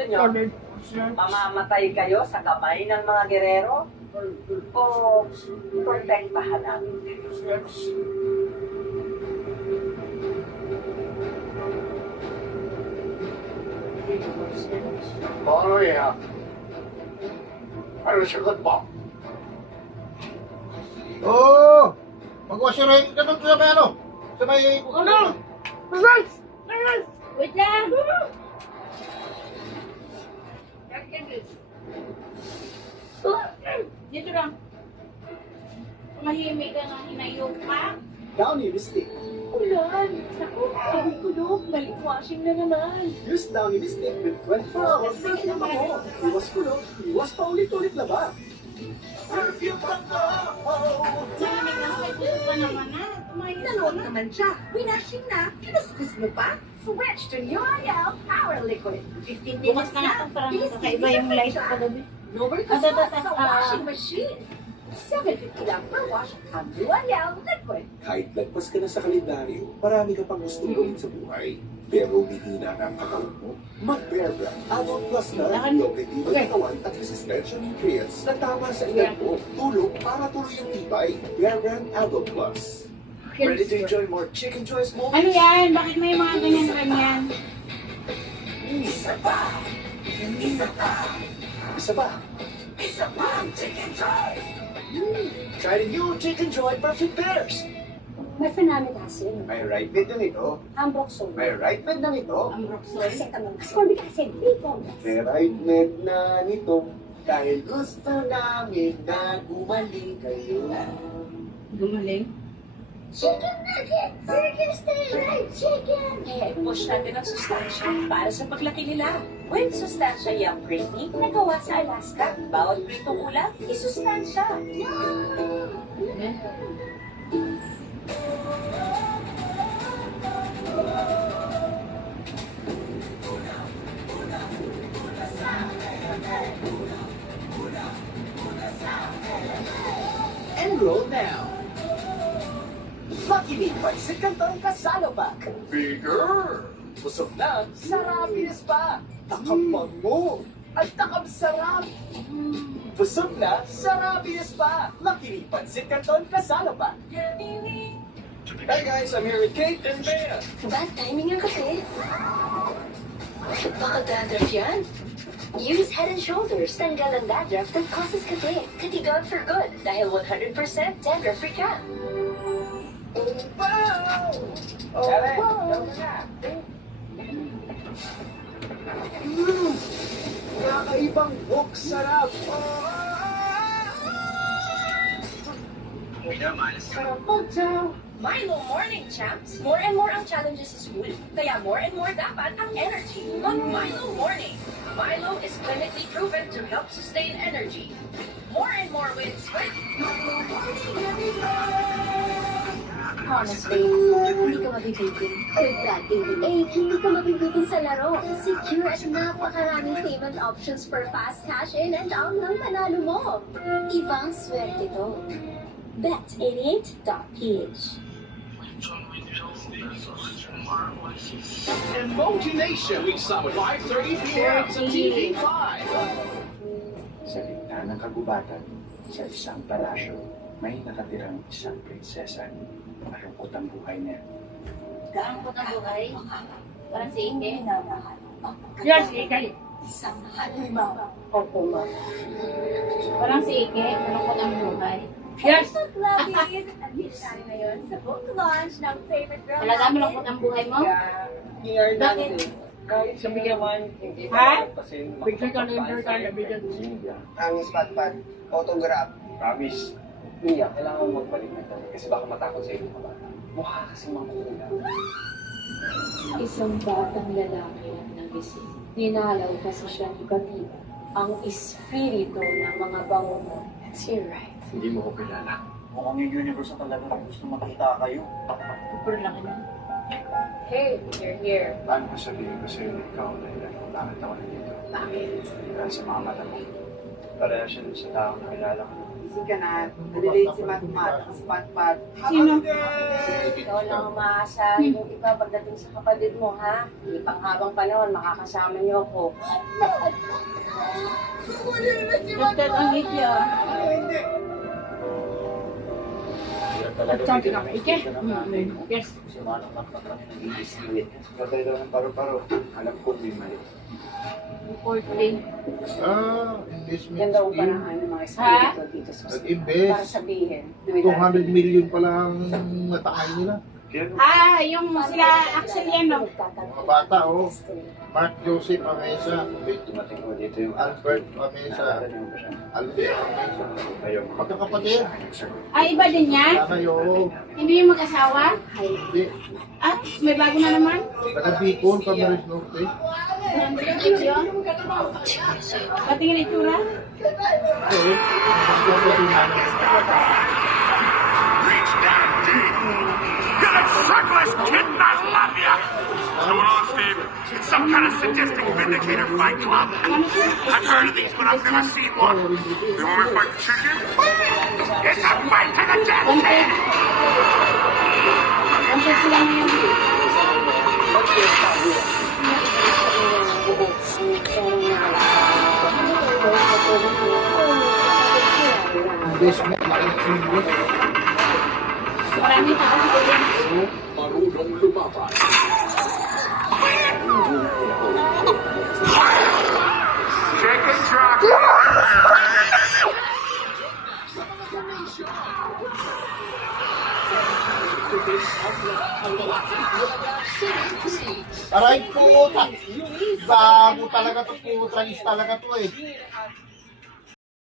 gusto nyo? Mamamatay kayo sa kamay ng mga gerero? O protektahan namin kayo? Oh, yeah. Ano sagot mo? Oo! Mag-washerin ka doon sa may ano? Sa may... Ano? Results! Wait lang! Dito lang. Mahimik ka nga hinayok pa. Downy Mystic. Ulan! Naku, sabi ko doon, balik washing na naman. Use Downy Mystic with 24 hours perfume ako. Iwas kulog, iwas paulit-ulit na ba? Perfume from the Malamig na may tulog pa naman na. Tumayos Nanood na. naman siya. Winashing na. Kinuskus mo pa. Switch to L'Oreal Power Liquid. 15 Bukas minutes na nga na. ito, parang Bilis kakaiba yung light ko kagabi. No request sa washing machine. $7.50 lang per wash ang L'Oreal Liquid. Kahit lagpas ka na sa kalendaryo, marami ka pang gustong gawin sa buhay. Pero humihina na ang katawan mo. Mag-Bear Brand Adult Plus na ang doble-tibay katawan at resistensya nutrients na tama sa edad mo. Tulog para tuloy ang tibay. Bear Brand Adult Plus. Ready to enjoy more Chicken Joy's moments? Ano yan? Bakit may mga ganyan-ganyan? Isa pa! Isa pa! Isa ba? Isa pa ang Chicken Joy! Try the new Chicken Joy Perfect Pairs. May phenamic acid. May right mid na nito. Ambroxol. May right mid na nito. Ang Roxol. Acetamol. Ascorbic acid. B-complex. May right med na nito. Dahil gusto namin na gumaling kayo. Gumaling? Chicken nugget! Burger style fried chicken! I-push natin ang sustansya para sa paglaki nila. With Sustansya Yum Gravy, nagawa sa Alaska. Bawat pritong ulam, isustansya. Enroll now. Lucky Me Pancit Canton Kasalo Pack. Bigger! Busog na, sarapis pa. Takapang mo. At takam sarap. Busog na, sarapis pa. Lucky Me Pancit Canton Kasalo Pack. Hey guys, I'm here with Kate and Bea. Bad timing ang kasi. Baka dandruff yan. Use Head and Shoulders. Tanggal ang dandruff that causes kati. Katigan for good. Dahil 100% dandruff-free ka. Wow! Oh, wow! Kakaibang hook sarap. Sarap pagsaw. Milo Morning Champs. More and more ang challenges sa school. Kaya more and more dapat ang energy. Mag-Milo Morning. Milo is clinically proven to help sustain energy. More and more wins with Milo Morning. Honestly, hindi ka mabibitin. With that 88, hindi ka mabibitin sa laro. Secure at napakaraming payment options for fast cash in and out ng panalo mo. Ibang swerte to. Bet88.ph. Emoji Nation, week summer 5:30 p.m. sa TV5. Sa gitna ng kagubatan, sa isang palasyo, may nakatirang isang prinsesa. Malungkot ang buhay niya. Gaano ko ng buhay? Parang si Ike. Yes, Ike. Isang halimaw. Opo, ma. Parang si Ike. Malungkot ang buhay. Yes! So, Gladies, andito tayo ngayon sa book launch ng favorite girl Talaga malungkot ang buhay mo? Here Bakit? kahit sabi naman, hindi Ha? kasi Picture ka na yung ka na bigyan. Promise, Patpat. Autograph. Promise. Mia, kailangan mo magbalik na tayo kasi baka matakot sa iyo ka ba? Mukha kasi mangkukulang. Isang batang lalaki ang nagising. Ninalaw kasi siya ni Batida, ang espiritu ng mga bango mo. That's right. Hindi mo ko kilala. Mukhang yung universe na talaga gusto makita kayo. Super laki na. Hey, you're here. Paano ko sabihin ko sa'yo na ikaw na ilan kung bakit ako nandito? Bakit? Dahil sa mga mata mo. Pareha siya dun sa tao na kilala ko. Gising ka na. Nalilate si Matmat. Si Patpat. Sino? Ikaw lang ang maaasahan yung iba pagdating sa kapatid mo, ha? Hindi pang habang panahon, makakasama niyo ako. Dagdag ang ngiti ah. At saan ka ka? Ike? Yes. Kasi malakot na kami nag-i-spirit. Patay daw ng paru-paro. Alam ko may mali. Report din. Investment Yan daw scheme. panahan ng mga espiritu dito sa para Nag-invest. sabihin. 200 million pa lang natakay nila. Yung sila Axel yan, no? Mga bata, oh. Mark Joseph Amesa. Dumating ko dito yung Albert Amesa. Naalala niyo ba siya? Albert Amesa. Ayaw. Magkakapatid. Iba din yan? Sana yun. Hindi yung mag-asawa? Hindi. May bago na naman? Taga-Bicol, Camarines Norte. Patingin itsura? Oo. Reach down deep. You're the circlist kid, and I love ya. What's going on, Steve? It's some kind of sadistic vindicator fight club. I've heard of these, but I've never seen one. You want me to fight the chicken? It's a fight to the death, kid! Konti sila ngayon. Investment, laki ng invest. Maraming tao sa yan. Marunong lumaban. Chicken truck! Aray, puta! Bago talaga to, putragis talaga to eh.